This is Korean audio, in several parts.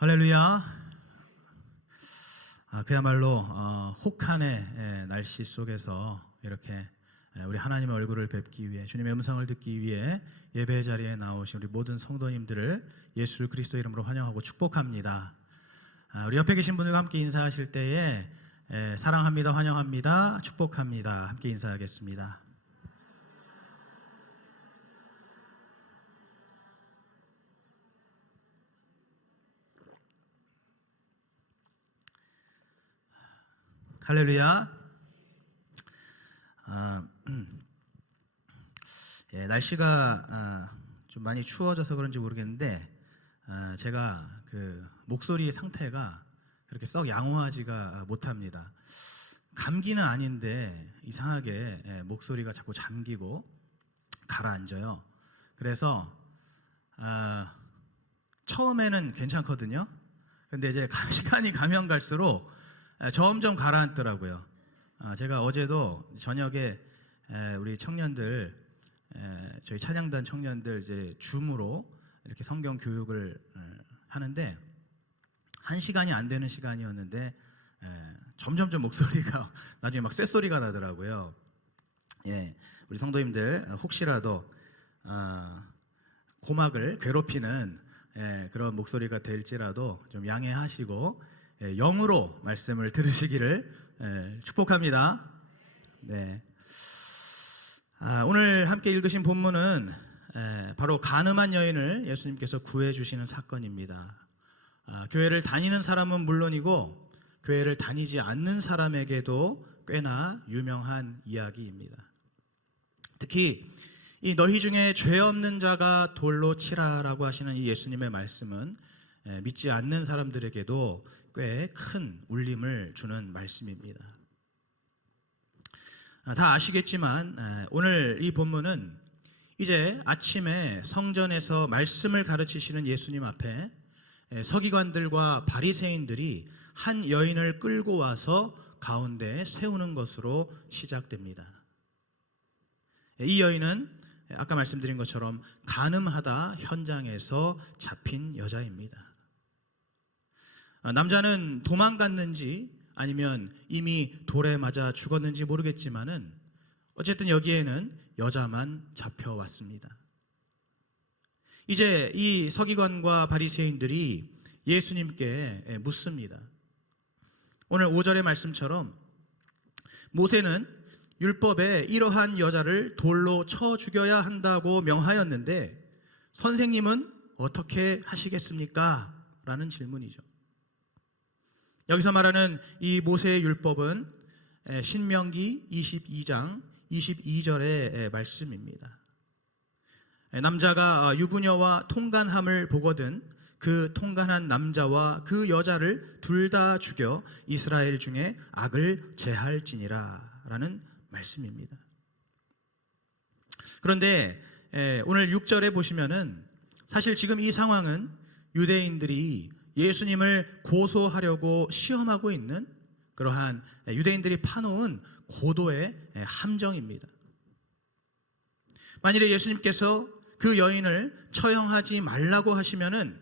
할렐루야. 그야말로 혹한의 날씨 속에서 이렇게 우리 하나님의 얼굴을 뵙기 위해, 주님의 음성을 듣기 위해 예배 자리에 나오신 우리 모든 성도님들을 예수 그리스도 이름으로 환영하고 축복합니다. 우리 옆에 계신 분들과 함께 인사하실 때에 사랑합니다, 환영합니다, 축복합니다 함께 인사하겠습니다. 할렐루야. 날씨가 좀 많이 추워져서 그런지 모르겠는데 제가 그 목소리 상태가 그렇게 썩 양호하지가 못합니다. 감기는 아닌데 이상하게 목소리가 자꾸 잠기고 가라앉아요. 그래서 처음에는 괜찮거든요. 근데 이제 시간이 가면 갈수록 점점 가라앉더라고요. 제가 어제도 저녁에 우리 청년들, 저희 찬양단 청년들 이제 줌으로 이렇게 성경 교육을 하는데 1시간이 안 되는 시간이었는데 점점점 목소리가 나중에 막 쇳소리가 나더라고요. 우리 성도님들 혹시라도 고막을 괴롭히는 그런 목소리가 될지라도 좀 양해하시고 영으로 말씀을 들으시기를 축복합니다. 네. 오늘 함께 읽으신 본문은 바로 간음한 여인을 예수님께서 구해 주시는 사건입니다. 교회를 다니는 사람은 물론이고 교회를 다니지 않는 사람에게도 꽤나 유명한 이야기입니다. 특히 이 너희 중에 죄 없는 자가 돌로 치라라고 하시는 이 예수님의 말씀은 믿지 않는 사람들에게도 꽤 큰 울림을 주는 말씀입니다. 다 아시겠지만 오늘 이 본문은 이제 아침에 성전에서 말씀을 가르치시는 예수님 앞에 서기관들과 바리새인들이 한 여인을 끌고 와서 가운데에 세우는 것으로 시작됩니다. 이 여인은 아까 말씀드린 것처럼 간음하다 현장에서 잡힌 여자입니다. 남자는 도망갔는지 아니면 이미 돌에 맞아 죽었는지 모르겠지만은 어쨌든 여기에는 여자만 잡혀왔습니다. 이제 이 서기관과 바리새인들이 예수님께 묻습니다. 오늘 5절의 말씀처럼 모세는 율법에 이러한 여자를 돌로 쳐 죽여야 한다고 명하였는데 선생님은 어떻게 하시겠습니까? 라는 질문이죠. 여기서 말하는 이 모세의 율법은 신명기 22장 22절의 말씀입니다. 남자가 유부녀와 통간함을 보거든 그 통간한 남자와 그 여자를 둘 다 죽여 이스라엘 중에 악을 제할지니라 라는 말씀입니다. 그런데 오늘 6절에 보시면은 사실 지금 이 상황은 유대인들이 예수님을 고소하려고 시험하고 있는 그러한 유대인들이 파놓은 고도의 함정입니다. 만일에 예수님께서 그 여인을 처형하지 말라고 하시면은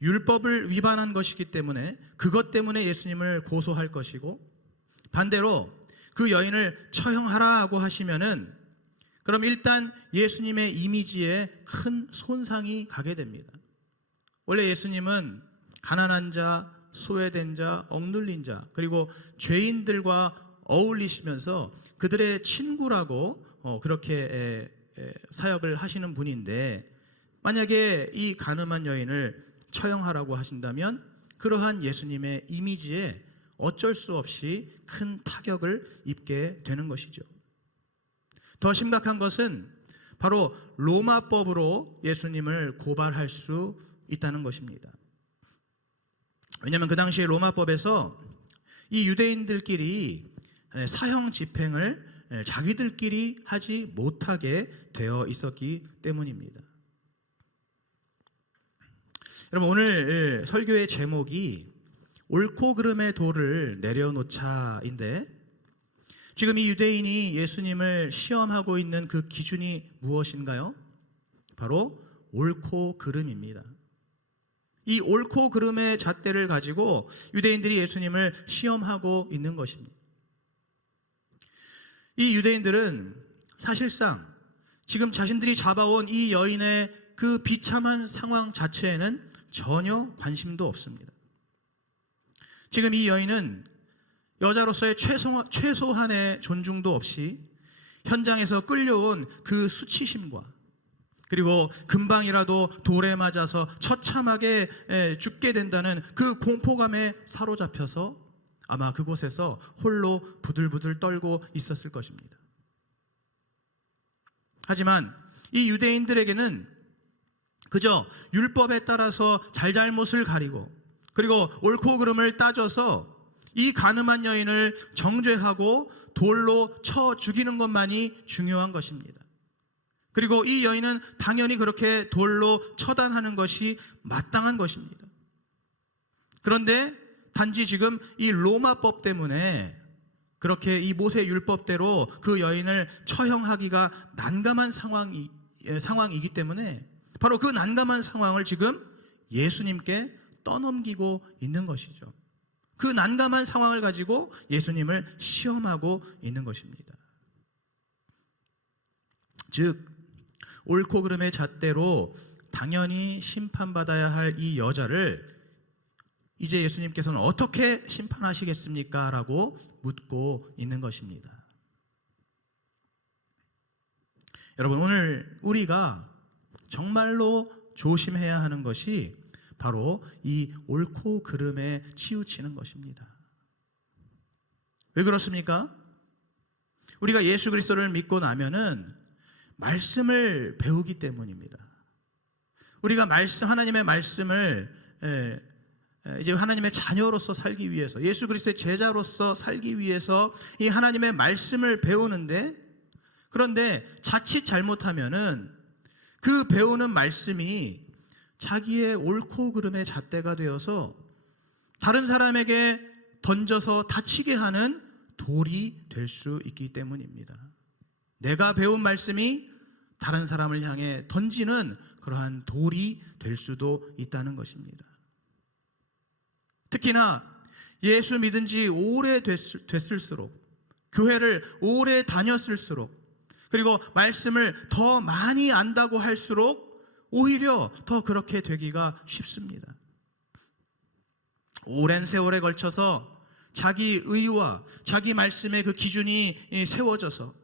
율법을 위반한 것이기 때문에 그것 때문에 예수님을 고소할 것이고, 반대로 그 여인을 처형하라고 하시면은 그럼 일단 예수님의 이미지에 큰 손상이 가게 됩니다. 원래 예수님은 가난한 자, 소외된 자, 억눌린 자, 그리고 죄인들과 어울리시면서 그들의 친구라고 그렇게 사역을 하시는 분인데, 만약에 이 간음한 여인을 처형하라고 하신다면 그러한 예수님의 이미지에 어쩔 수 없이 큰 타격을 입게 되는 것이죠. 더 심각한 것은 바로 로마법으로 예수님을 고발할 수 있다는 것입니다. 왜냐하면 그 당시에 로마법에서 이 유대인들끼리 사형 집행을 자기들끼리 하지 못하게 되어 있었기 때문입니다. 여러분, 오늘 설교의 제목이 옳고 그름의 도를 내려놓자인데, 지금 이 유대인이 예수님을 시험하고 있는 그 기준이 무엇인가요? 바로 옳고 그름입니다. 이 옳고 그름의 잣대를 가지고 유대인들이 예수님을 시험하고 있는 것입니다. 이 유대인들은 사실상 지금 자신들이 잡아온 이 여인의 그 비참한 상황 자체에는 전혀 관심도 없습니다. 지금 이 여인은 여자로서의 최소한의 존중도 없이 현장에서 끌려온 그 수치심과 그리고 금방이라도 돌에 맞아서 처참하게 죽게 된다는 그 공포감에 사로잡혀서 아마 그곳에서 홀로 부들부들 떨고 있었을 것입니다. 하지만 이 유대인들에게는 그저 율법에 따라서 잘잘못을 가리고 그리고 옳고 그름을 따져서 이 가늠한 여인을 정죄하고 돌로 쳐 죽이는 것만이 중요한 것입니다. 그리고 이 여인은 당연히 그렇게 돌로 처단하는 것이 마땅한 것입니다. 그런데 단지 지금 이 로마법 때문에 그렇게 이 모세 율법대로 그 여인을 처형하기가 난감한 상황이기 때문에 바로 그 난감한 상황을 지금 예수님께 떠넘기고 있는 것이죠. 그 난감한 상황을 가지고 예수님을 시험하고 있는 것입니다. 즉 옳고 그름의 잣대로 당연히 심판받아야 할 이 여자를 이제 예수님께서는 어떻게 심판하시겠습니까? 라고 묻고 있는 것입니다. 여러분, 오늘 우리가 정말로 조심해야 하는 것이 바로 이 옳고 그름에 치우치는 것입니다. 왜 그렇습니까? 우리가 예수 그리스도를 믿고 나면은 말씀을 배우기 때문입니다. 우리가 하나님의 말씀을 이제 하나님의 자녀로서 살기 위해서, 예수 그리스도의 제자로서 살기 위해서 이 하나님의 말씀을 배우는데, 그런데 자칫 잘못하면은 그 배우는 말씀이 자기의 옳고 그름의 잣대가 되어서 다른 사람에게 던져서 다치게 하는 돌이 될 수 있기 때문입니다. 내가 배운 말씀이 다른 사람을 향해 던지는 그러한 돌이 될 수도 있다는 것입니다. 특히나 예수 믿은 지 오래됐을수록, 교회를 오래 다녔을수록, 그리고 말씀을 더 많이 안다고 할수록 오히려 더 그렇게 되기가 쉽습니다. 오랜 세월에 걸쳐서 자기 의와 자기 말씀의 그 기준이 세워져서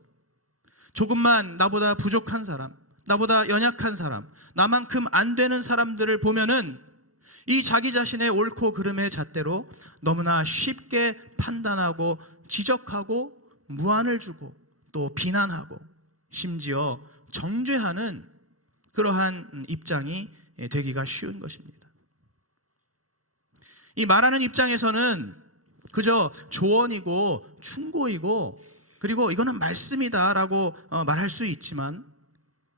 조금만 나보다 부족한 사람, 나보다 연약한 사람, 나만큼 안 되는 사람들을 보면은 이 자기 자신의 옳고 그름의 잣대로 너무나 쉽게 판단하고 지적하고 무안을 주고 또 비난하고 심지어 정죄하는 그러한 입장이 되기가 쉬운 것입니다. 이 말하는 입장에서는 그저 조언이고 충고이고 그리고 이거는 말씀이다라고 말할 수 있지만,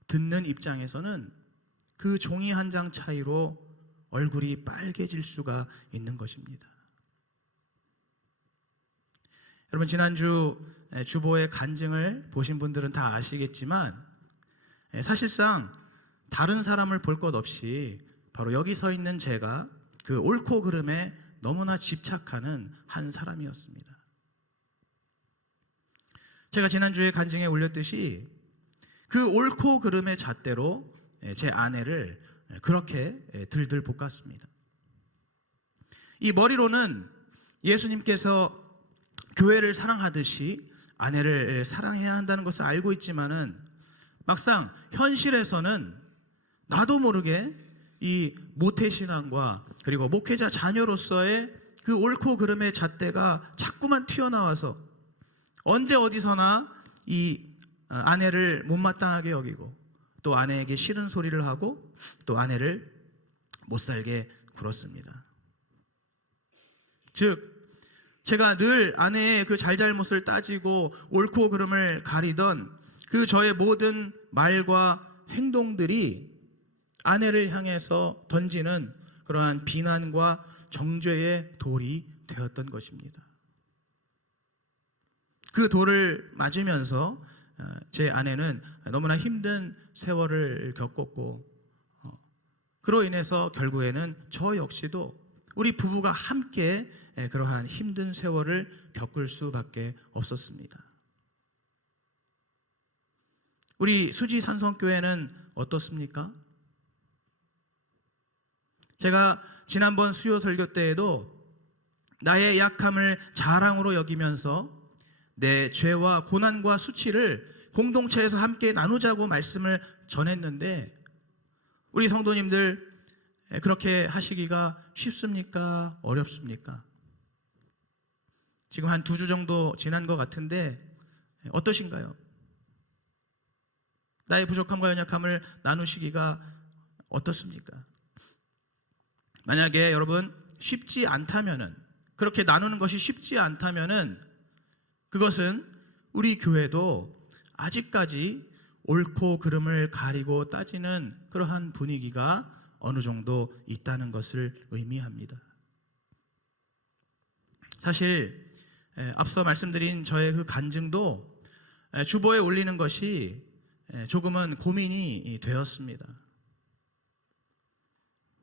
듣는 입장에서는 그 종이 한 장 차이로 얼굴이 빨개질 수가 있는 것입니다. 여러분, 지난주 주보의 간증을 보신 분들은 다 아시겠지만 사실상 다른 사람을 볼 것 없이 바로 여기 서 있는 제가 그 옳고 그름에 너무나 집착하는 한 사람이었습니다. 제가 지난주에 간증에 올렸듯이 그 옳고 그름의 잣대로 제 아내를 그렇게 들들 볶았습니다. 이 머리로는 예수님께서 교회를 사랑하듯이 아내를 사랑해야 한다는 것을 알고 있지만은 막상 현실에서는 나도 모르게 이 모태신앙과 그리고 목회자 자녀로서의 그 옳고 그름의 잣대가 자꾸만 튀어나와서 언제 어디서나 이 아내를 못마땅하게 여기고 또 아내에게 싫은 소리를 하고 또 아내를 못살게 굴었습니다. 즉 제가 늘 아내의 그 잘잘못을 따지고 옳고 그름을 가리던 그 저의 모든 말과 행동들이 아내를 향해서 던지는 그러한 비난과 정죄의 돌이 되었던 것입니다. 그 돌을 맞으면서 제 아내는 너무나 힘든 세월을 겪었고 그로 인해서 결국에는 저 역시도 우리 부부가 함께 그러한 힘든 세월을 겪을 수밖에 없었습니다. 우리 수지 산성교회는 어떻습니까? 제가 지난번 수요 설교 때에도 나의 약함을 자랑으로 여기면서 내 죄와 고난과 수치를 공동체에서 함께 나누자고 말씀을 전했는데, 우리 성도님들 그렇게 하시기가 쉽습니까? 어렵습니까? 지금 한 2주 정도 지난 것 같은데 어떠신가요? 나의 부족함과 연약함을 나누시기가 어떻습니까? 만약에 여러분 쉽지 않다면은, 그렇게 나누는 것이 쉽지 않다면은, 그것은 우리 교회도 아직까지 옳고 그름을 가리고 따지는 그러한 분위기가 어느 정도 있다는 것을 의미합니다. 사실 앞서 말씀드린 저의 그 간증도 주보에 올리는 것이 조금은 고민이 되었습니다.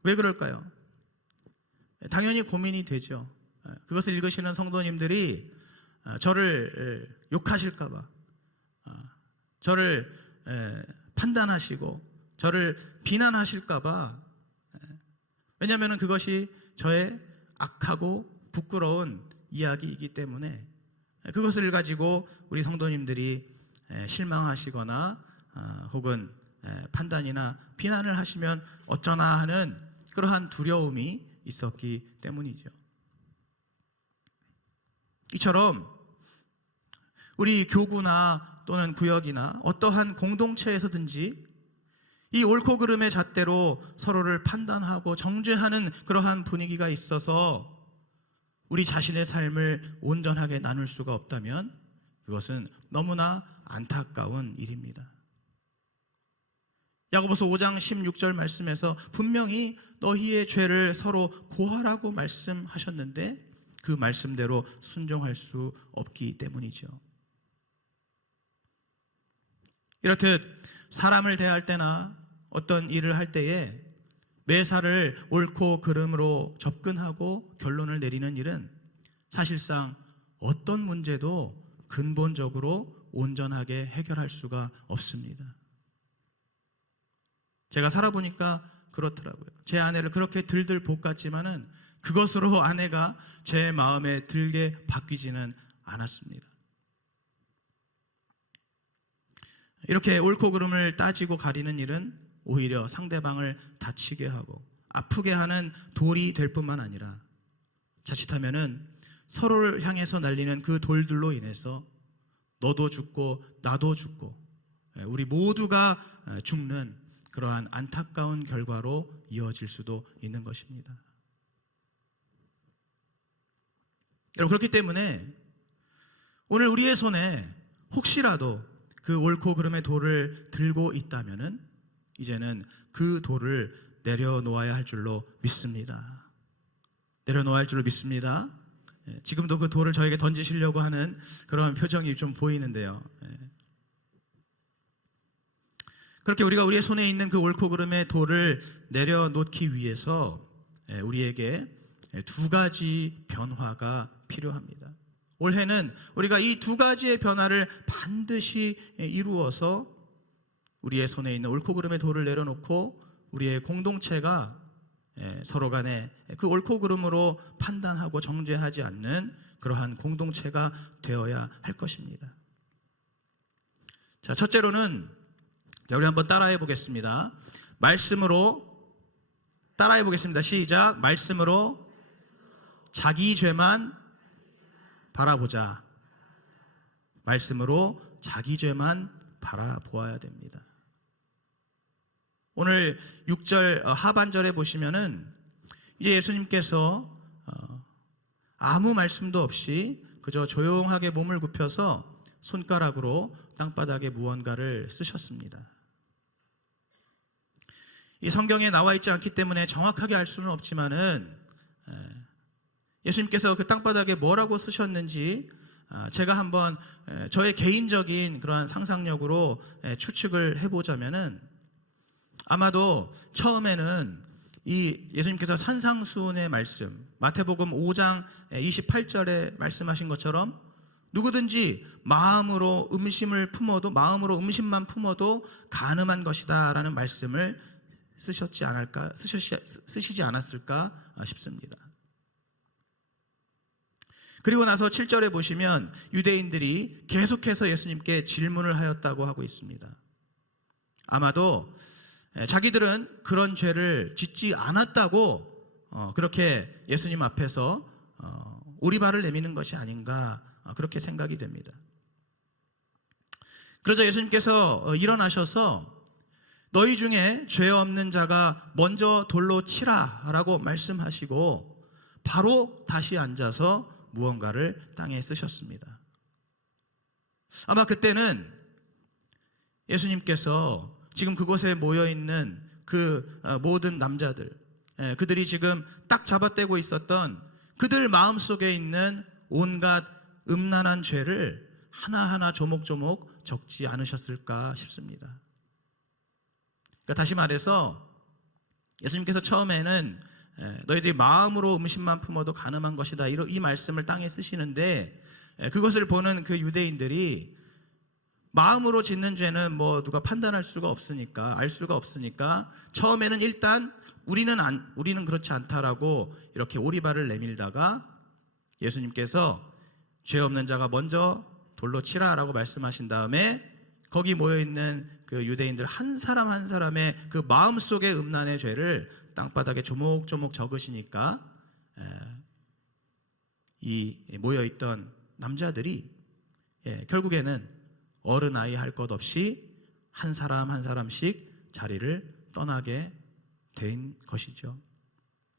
왜 그럴까요? 당연히 고민이 되죠. 그것을 읽으시는 성도님들이 저를 욕하실까봐, 저를 판단하시고 저를 비난하실까봐, 왜냐하면 그것이 저의 악하고 부끄러운 이야기이기 때문에 그것을 가지고 우리 성도님들이 실망하시거나 혹은 판단이나 비난을 하시면 어쩌나 하는 그러한 두려움이 있었기 때문이죠. 이처럼 우리 교구나 또는 구역이나 어떠한 공동체에서든지 이 옳고 그름의 잣대로 서로를 판단하고 정죄하는 그러한 분위기가 있어서 우리 자신의 삶을 온전하게 나눌 수가 없다면 그것은 너무나 안타까운 일입니다. 야고보서 5장 16절 말씀에서 분명히 너희의 죄를 서로 고하라고 말씀하셨는데 그 말씀대로 순종할 수 없기 때문이죠. 이렇듯 사람을 대할 때나 어떤 일을 할 때에 매사를 옳고 그름으로 접근하고 결론을 내리는 일은 사실상 어떤 문제도 근본적으로 온전하게 해결할 수가 없습니다. 제가 살아보니까 그렇더라고요. 제 아내를 그렇게 들들 볶았지만은 그것으로 아내가 제 마음에 들게 바뀌지는 않았습니다. 이렇게 옳고 그름을 따지고 가리는 일은 오히려 상대방을 다치게 하고 아프게 하는 돌이 될 뿐만 아니라 자칫하면은 서로를 향해서 날리는 그 돌들로 인해서 너도 죽고 나도 죽고 우리 모두가 죽는 그러한 안타까운 결과로 이어질 수도 있는 것입니다. 여러분, 그렇기 때문에 오늘 우리의 손에 혹시라도 그 옳고 그름의 돌을 들고 있다면은 이제는 그 돌을 내려놓아야 할 줄로 믿습니다. 내려놓아야 할 줄로 믿습니다. 지금도 그 돌을 저에게 던지시려고 하는 그런 표정이 좀 보이는데요. 그렇게 우리가 우리의 손에 있는 그 옳고 그름의 돌을 내려놓기 위해서 우리에게 두 가지 변화가 필요합니다. 올해는 우리가 이 두 가지의 변화를 반드시 이루어서 우리의 손에 있는 옳고 그름의 돌을 내려놓고 우리의 공동체가 서로 간에 그 옳고 그름으로 판단하고 정죄하지 않는 그러한 공동체가 되어야 할 것입니다. 자, 첫째로는 우리 한번 따라해 보겠습니다. 말씀으로 따라해 보겠습니다. 시작. 말씀으로 자기 죄만 바라보자. 말씀으로 자기 죄만 바라보아야 됩니다. 오늘 6절 하반절에 보시면은 이제 예수님께서 아무 말씀도 없이 그저 조용하게 몸을 굽혀서 손가락으로 땅바닥에 무언가를 쓰셨습니다. 이 성경에 나와 있지 않기 때문에 정확하게 알 수는 없지만은 예수님께서 그 땅바닥에 뭐라고 쓰셨는지 제가 한번 저의 개인적인 그러한 상상력으로 추측을 해보자면은 아마도 처음에는 이 예수님께서 산상수훈의 말씀, 마태복음 5장 28절에 말씀하신 것처럼 누구든지 마음으로 음심만 품어도 간음한 것이다라는 말씀을 쓰시지 않았을까 싶습니다. 그리고 나서 7절에 보시면 유대인들이 계속해서 예수님께 질문을 하였다고 하고 있습니다. 아마도 자기들은 그런 죄를 짓지 않았다고 그렇게 예수님 앞에서 오리발을 내미는 것이 아닌가 그렇게 생각이 됩니다. 그러자 예수님께서 일어나셔서 너희 중에 죄 없는 자가 먼저 돌로 치라 라고 말씀하시고 바로 다시 앉아서 무언가를 땅에 쓰셨습니다. 아마 그때는 예수님께서 지금 그곳에 모여있는 그 모든 남자들, 그들이 지금 딱 잡아떼고 있었던 그들 마음속에 있는 온갖 음란한 죄를 하나하나 조목조목 적지 않으셨을까 싶습니다. 그러니까 다시 말해서 예수님께서 처음에는 너희들이 마음으로 음식만 품어도 간음한 것이다 이 말씀을 땅에 쓰시는데 그것을 보는 그 유대인들이 마음으로 짓는 죄는 뭐 누가 판단할 수가 없으니까 알 수가 없으니까 처음에는 일단 우리는 그렇지 않다라고 이렇게 오리발을 내밀다가 예수님께서 죄 없는 자가 먼저 돌로 치라라고 말씀하신 다음에 거기 모여있는 그 유대인들 한 사람 한 사람의 그 마음속의 음란의 죄를 땅바닥에 조목조목 적으시니까 이 모여있던 남자들이 결국에는 어른 아이 할 것 없이 한 사람 한 사람씩 자리를 떠나게 된 것이죠.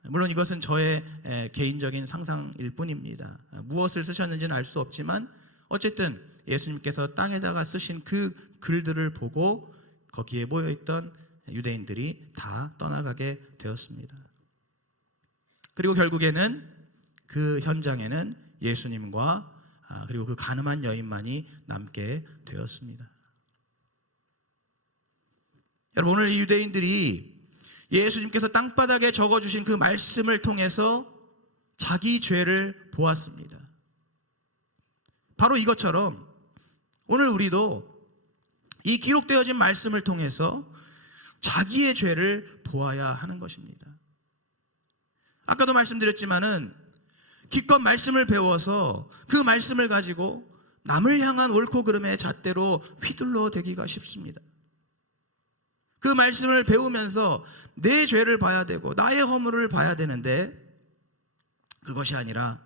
물론 이것은 저의 개인적인 상상일 뿐입니다. 무엇을 쓰셨는지는 알 수 없지만 어쨌든 예수님께서 땅에다가 쓰신 그 글들을 보고 거기에 모여있던 유대인들이 다 떠나가게 되었습니다. 그리고 결국에는 그 현장에는 예수님과 그리고 그 간음한 여인만이 남게 되었습니다. 여러분, 오늘 이 유대인들이 예수님께서 땅바닥에 적어주신 그 말씀을 통해서 자기 죄를 보았습니다. 바로 이것처럼 오늘 우리도 이 기록되어진 말씀을 통해서 자기의 죄를 보아야 하는 것입니다. 아까도 말씀드렸지만은 기껏 말씀을 배워서 그 말씀을 가지고 남을 향한 옳고 그름의 잣대로 휘둘러 대기가 쉽습니다. 그 말씀을 배우면서 내 죄를 봐야 되고 나의 허물을 봐야 되는데 그것이 아니라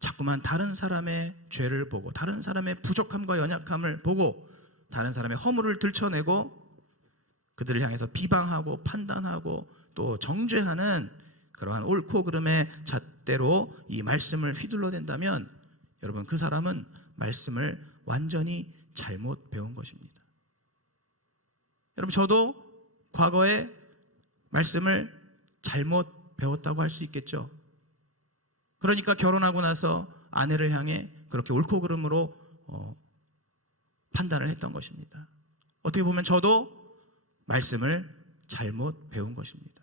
자꾸만 다른 사람의 죄를 보고 다른 사람의 부족함과 연약함을 보고 다른 사람의 허물을 들춰내고 그들을 향해서 비방하고 판단하고 또 정죄하는 그러한 옳고 그름의 잣대로 이 말씀을 휘둘러댄다면 여러분 그 사람은 말씀을 완전히 잘못 배운 것입니다. 여러분 저도 과거에 말씀을 잘못 배웠다고 할 수 있겠죠. 그러니까 결혼하고 나서 아내를 향해 그렇게 옳고 그름으로 판단을 했던 것입니다. 어떻게 보면 저도 말씀을 잘못 배운 것입니다.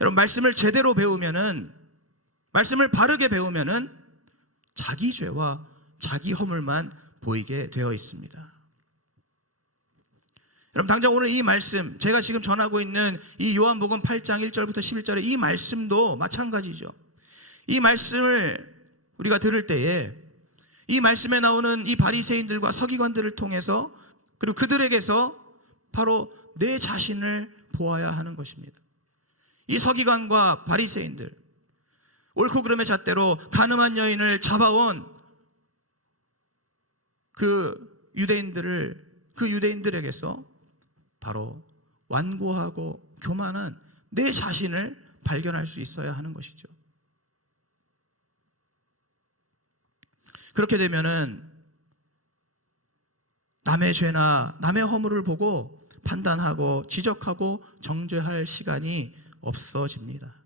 여러분 말씀을 제대로 배우면은 말씀을 바르게 배우면은 자기 죄와 자기 허물만 보이게 되어 있습니다. 여러분 당장 오늘 이 말씀 제가 지금 전하고 있는 이 요한복음 8장 1절부터 11절의 이 말씀도 마찬가지죠. 이 말씀을 우리가 들을 때에 이 말씀에 나오는 이 바리새인들과 서기관들을 통해서 그리고 그들에게서 바로 내 자신을 보아야 하는 것입니다. 이 서기관과 바리새인들 옳고 그름의 잣대로 간음한 여인을 잡아온 그 유대인들에게서 바로 완고하고 교만한 내 자신을 발견할 수 있어야 하는 것이죠. 그렇게 되면은 남의 죄나 남의 허물을 보고 판단하고 지적하고 정죄할 시간이 없어집니다.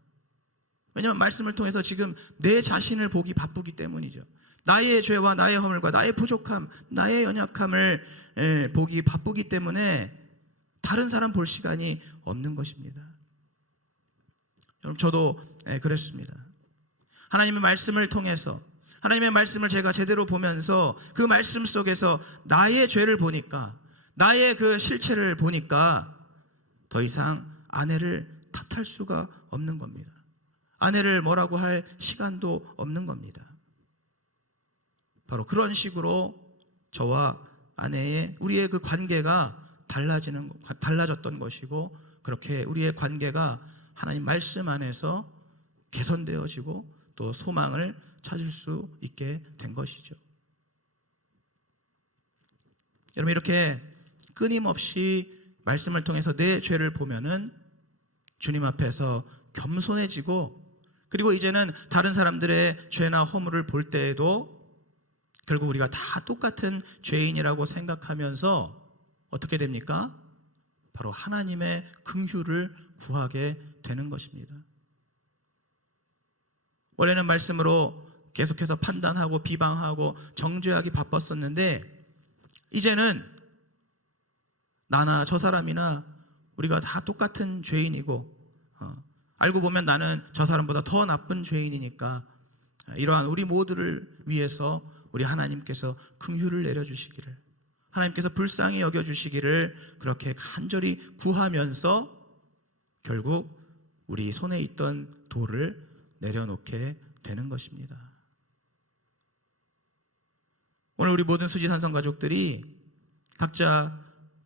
왜냐하면 말씀을 통해서 지금 내 자신을 보기 바쁘기 때문이죠. 나의 죄와 나의 허물과 나의 부족함, 나의 연약함을 보기 바쁘기 때문에 다른 사람 볼 시간이 없는 것입니다. 여러분, 저도 그랬습니다. 하나님의 말씀을 통해서, 하나님의 말씀을 제가 제대로 보면서 그 말씀 속에서 나의 죄를 보니까, 나의 그 실체를 보니까 더 이상 아내를 탓할 수가 없는 겁니다. 아내를 뭐라고 할 시간도 없는 겁니다. 바로 그런 식으로 저와 아내의, 우리의 그 관계가 달라졌던 것이고, 그렇게 우리의 관계가 하나님 말씀 안에서 개선되어지고 또 소망을 찾을 수 있게 된 것이죠. 여러분, 이렇게 끊임없이 말씀을 통해서 내 죄를 보면은 주님 앞에서 겸손해지고, 그리고 이제는 다른 사람들의 죄나 허물을 볼 때에도 결국 우리가 다 똑같은 죄인이라고 생각하면서 어떻게 됩니까? 바로 하나님의 긍휼을 구하게 되는 것입니다. 원래는 말씀으로 계속해서 판단하고 비방하고 정죄하기 바빴었는데, 이제는 나나 저 사람이나 우리가 다 똑같은 죄인이고, 알고 보면 나는 저 사람보다 더 나쁜 죄인이니까 이러한 우리 모두를 위해서 우리 하나님께서 긍휼을 내려주시기를, 하나님께서 불쌍히 여겨주시기를 그렇게 간절히 구하면서 결국 우리 손에 있던 돌을 내려놓게 되는 것입니다. 오늘 우리 모든 수지산성 가족들이 각자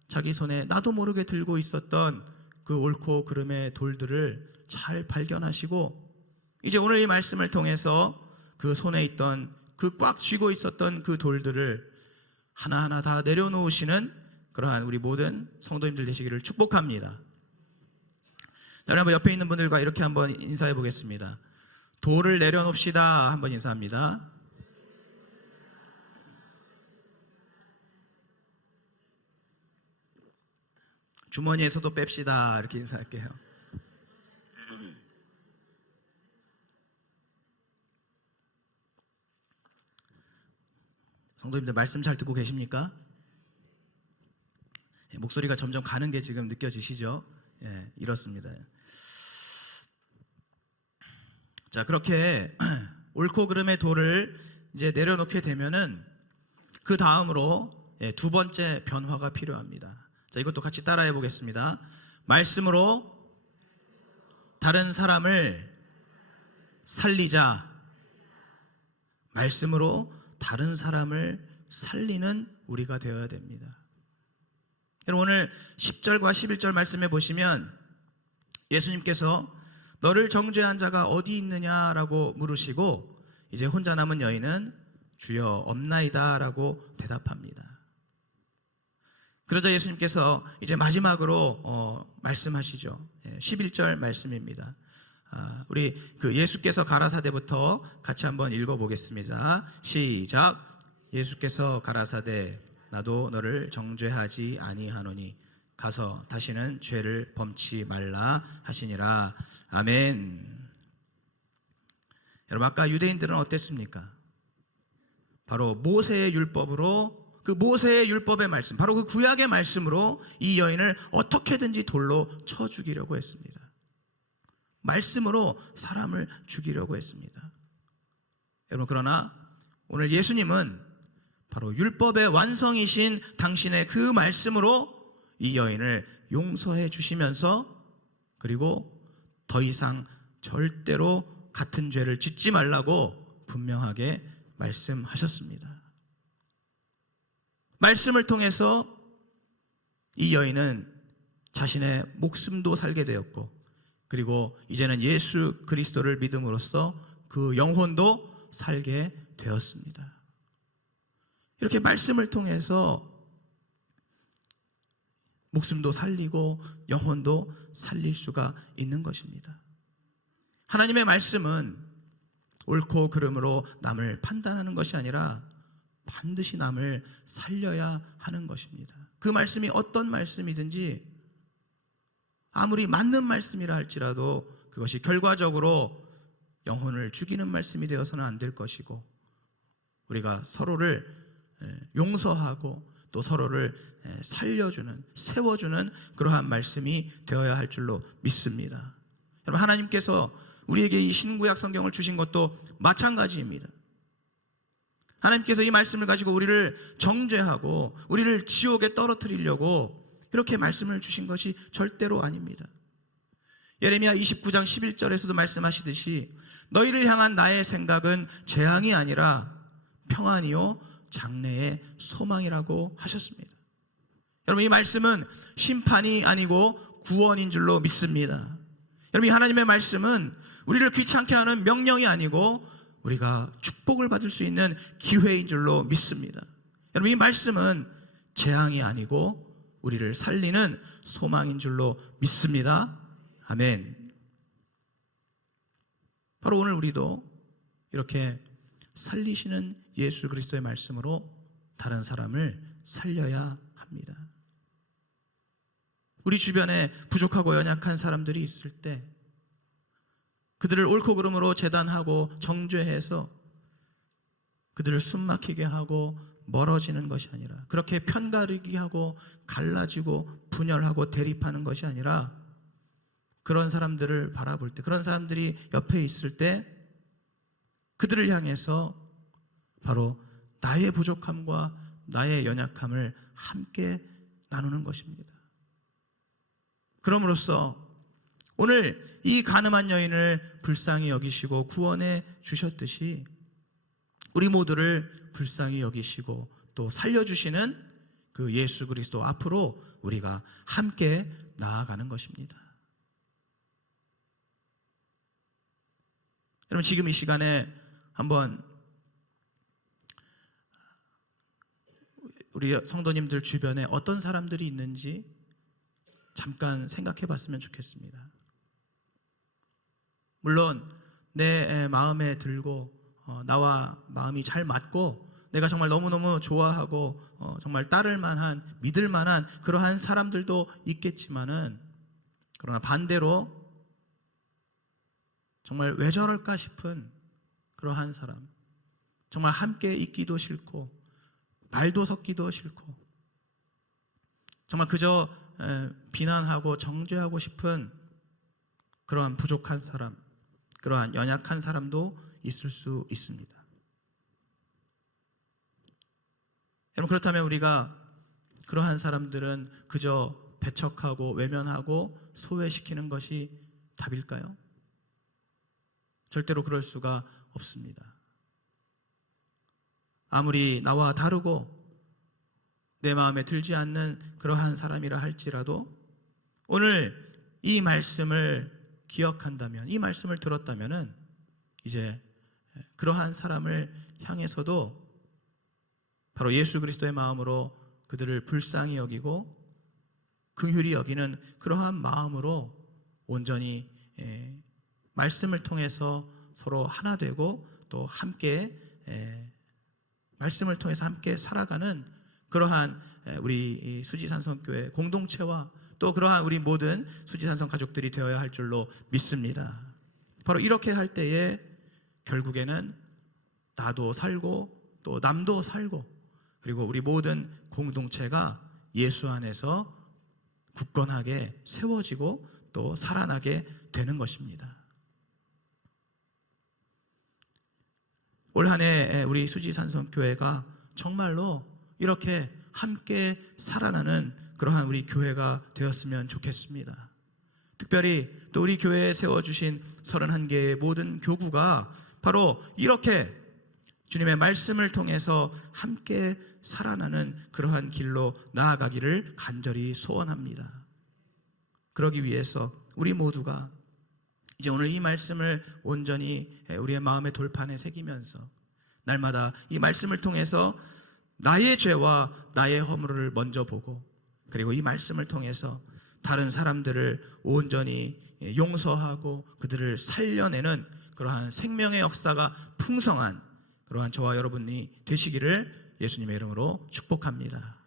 자기 손에 나도 모르게 들고 있었던 그 옳고 그름의 돌들을 잘 발견하시고, 이제 오늘 이 말씀을 통해서 그 손에 있던, 그 꽉 쥐고 있었던 그 돌들을 하나하나 다 내려놓으시는 그러한 우리 모든 성도님들 되시기를 축복합니다. 여러분, 옆에 있는 분들과 이렇게 한번 인사해 보겠습니다. 돌을 내려놓읍시다. 한번 인사합니다. 주머니에서도 뺍시다. 이렇게 인사할게요. 성도님들, 말씀 잘 듣고 계십니까? 목소리가 점점 가는 게 지금 느껴지시죠? 이렇습니다. 자, 그렇게 옳고 그름의 돌을 이제 내려놓게 되면은 그 다음으로 두 번째 변화가 필요합니다. 자, 이것도 같이 따라해 보겠습니다. 말씀으로 다른 사람을 살리자. 말씀으로 다른 사람을 살리는 우리가 되어야 됩니다. 여러분, 오늘 10절과 11절 말씀해 보시면 예수님께서 너를 정죄한 자가 어디 있느냐라고 물으시고, 이제 혼자 남은 여인은 주여 없나이다 라고 대답합니다. 그러자 예수님께서 이제 마지막으로 말씀하시죠. 11절 말씀입니다. 우리 그 예수께서 가라사대부터 같이 한번 읽어보겠습니다. 시작. 예수께서 가라사대 나도 너를 정죄하지 아니하노니 가서 다시는 죄를 범치 말라 하시니라. 아멘. 여러분, 아까 유대인들은 어땠습니까? 바로 모세의 율법으로, 그 모세의 율법의 말씀, 바로 그 구약의 말씀으로 이 여인을 어떻게든지 돌로 쳐 죽이려고 했습니다. 말씀으로 사람을 죽이려고 했습니다. 여러분, 그러나 오늘 예수님은 바로 율법의 완성이신 당신의 그 말씀으로 이 여인을 용서해 주시면서, 그리고 더 이상 절대로 같은 죄를 짓지 말라고 분명하게 말씀하셨습니다. 말씀을 통해서 이 여인은 자신의 목숨도 살게 되었고, 그리고 이제는 예수 그리스도를 믿음으로써 그 영혼도 살게 되었습니다. 이렇게 말씀을 통해서 목숨도 살리고 영혼도 살릴 수가 있는 것입니다. 하나님의 말씀은 옳고 그름으로 남을 판단하는 것이 아니라 반드시 남을 살려야 하는 것입니다. 그 말씀이 어떤 말씀이든지 아무리 맞는 말씀이라 할지라도 그것이 결과적으로 영혼을 죽이는 말씀이 되어서는 안 될 것이고, 우리가 서로를 용서하고 또 서로를 살려주는, 세워주는 그러한 말씀이 되어야 할 줄로 믿습니다. 여러분, 하나님께서 우리에게 이 신구약 성경을 주신 것도 마찬가지입니다. 하나님께서 이 말씀을 가지고 우리를 정죄하고 우리를 지옥에 떨어뜨리려고 이렇게 말씀을 주신 것이 절대로 아닙니다. 예레미야 29장 11절에서도 말씀하시듯이 너희를 향한 나의 생각은 재앙이 아니라 평안이요 장래의 소망이라고 하셨습니다. 여러분, 이 말씀은 심판이 아니고 구원인 줄로 믿습니다. 여러분, 이 하나님의 말씀은 우리를 귀찮게 하는 명령이 아니고 우리가 축복을 받을 수 있는 기회인 줄로 믿습니다. 여러분, 이 말씀은 재앙이 아니고 우리를 살리는 소망인 줄로 믿습니다. 아멘. 바로 오늘 우리도 이렇게 살리시는 예수 그리스도의 말씀으로 다른 사람을 살려야 합니다. 우리 주변에 부족하고 연약한 사람들이 있을 때 그들을 옳고 그름으로 재단하고 정죄해서 그들을 숨막히게 하고 멀어지는 것이 아니라, 그렇게 편가르기 하고 갈라지고 분열하고 대립하는 것이 아니라, 그런 사람들을 바라볼 때, 그런 사람들이 옆에 있을 때 그들을 향해서 바로 나의 부족함과 나의 연약함을 함께 나누는 것입니다. 그럼으로써 오늘 이 가늠한 여인을 불쌍히 여기시고 구원해 주셨듯이 우리 모두를 불쌍히 여기시고 또 살려주시는 그 예수 그리스도 앞으로 우리가 함께 나아가는 것입니다. 여러분, 지금 이 시간에 한번 우리 성도님들 주변에 어떤 사람들이 있는지 잠깐 생각해 봤으면 좋겠습니다. 물론 내 마음에 들고 나와 마음이 잘 맞고 내가 정말 너무너무 좋아하고 정말 따를 만한, 믿을 만한 그러한 사람들도 있겠지만은, 그러나 반대로 정말 왜 저럴까 싶은 그러한 사람, 정말 함께 있기도 싫고 말도 섞기도 싫고 정말 그저 비난하고 정죄하고 싶은 그러한 부족한 사람, 그러한 연약한 사람도 있을 수 있습니다. 여러분, 그렇다면 우리가 그러한 사람들은 그저 배척하고 외면하고 소외시키는 것이 답일까요? 절대로 그럴 수가 없습니다. 아무리 나와 다르고 내 마음에 들지 않는 그러한 사람이라 할지라도 오늘 이 말씀을 기억한다면, 이 말씀을 들었다면은 이제 그러한 사람을 향해서도 바로 예수 그리스도의 마음으로 그들을 불쌍히 여기고 긍휼히 여기는 그러한 마음으로 온전히 말씀을 통해서 서로 하나 되고 또 함께 말씀을 통해서 함께 살아가는 그러한 우리 수지산성교회 공동체와 또 그러한 우리 모든 수지산성 가족들이 되어야 할 줄로 믿습니다. 바로 이렇게 할 때에 결국에는 나도 살고 또 남도 살고 그리고 우리 모든 공동체가 예수 안에서 굳건하게 세워지고 또 살아나게 되는 것입니다. 올 한 해 우리 수지산성교회가 정말로 이렇게 함께 살아나는 그러한 우리 교회가 되었으면 좋겠습니다. 특별히 또 우리 교회에 세워주신 31개의 모든 교구가 바로 이렇게 주님의 말씀을 통해서 함께 살아나는 그러한 길로 나아가기를 간절히 소원합니다. 그러기 위해서 우리 모두가 이제 오늘 이 말씀을 온전히 우리의 마음의 돌판에 새기면서 날마다 이 말씀을 통해서 나의 죄와 나의 허물을 먼저 보고 그리고 이 말씀을 통해서 다른 사람들을 온전히 용서하고 그들을 살려내는 그러한 생명의 역사가 풍성한 그러한 저와 여러분이 되시기를 예수님의 이름으로 축복합니다.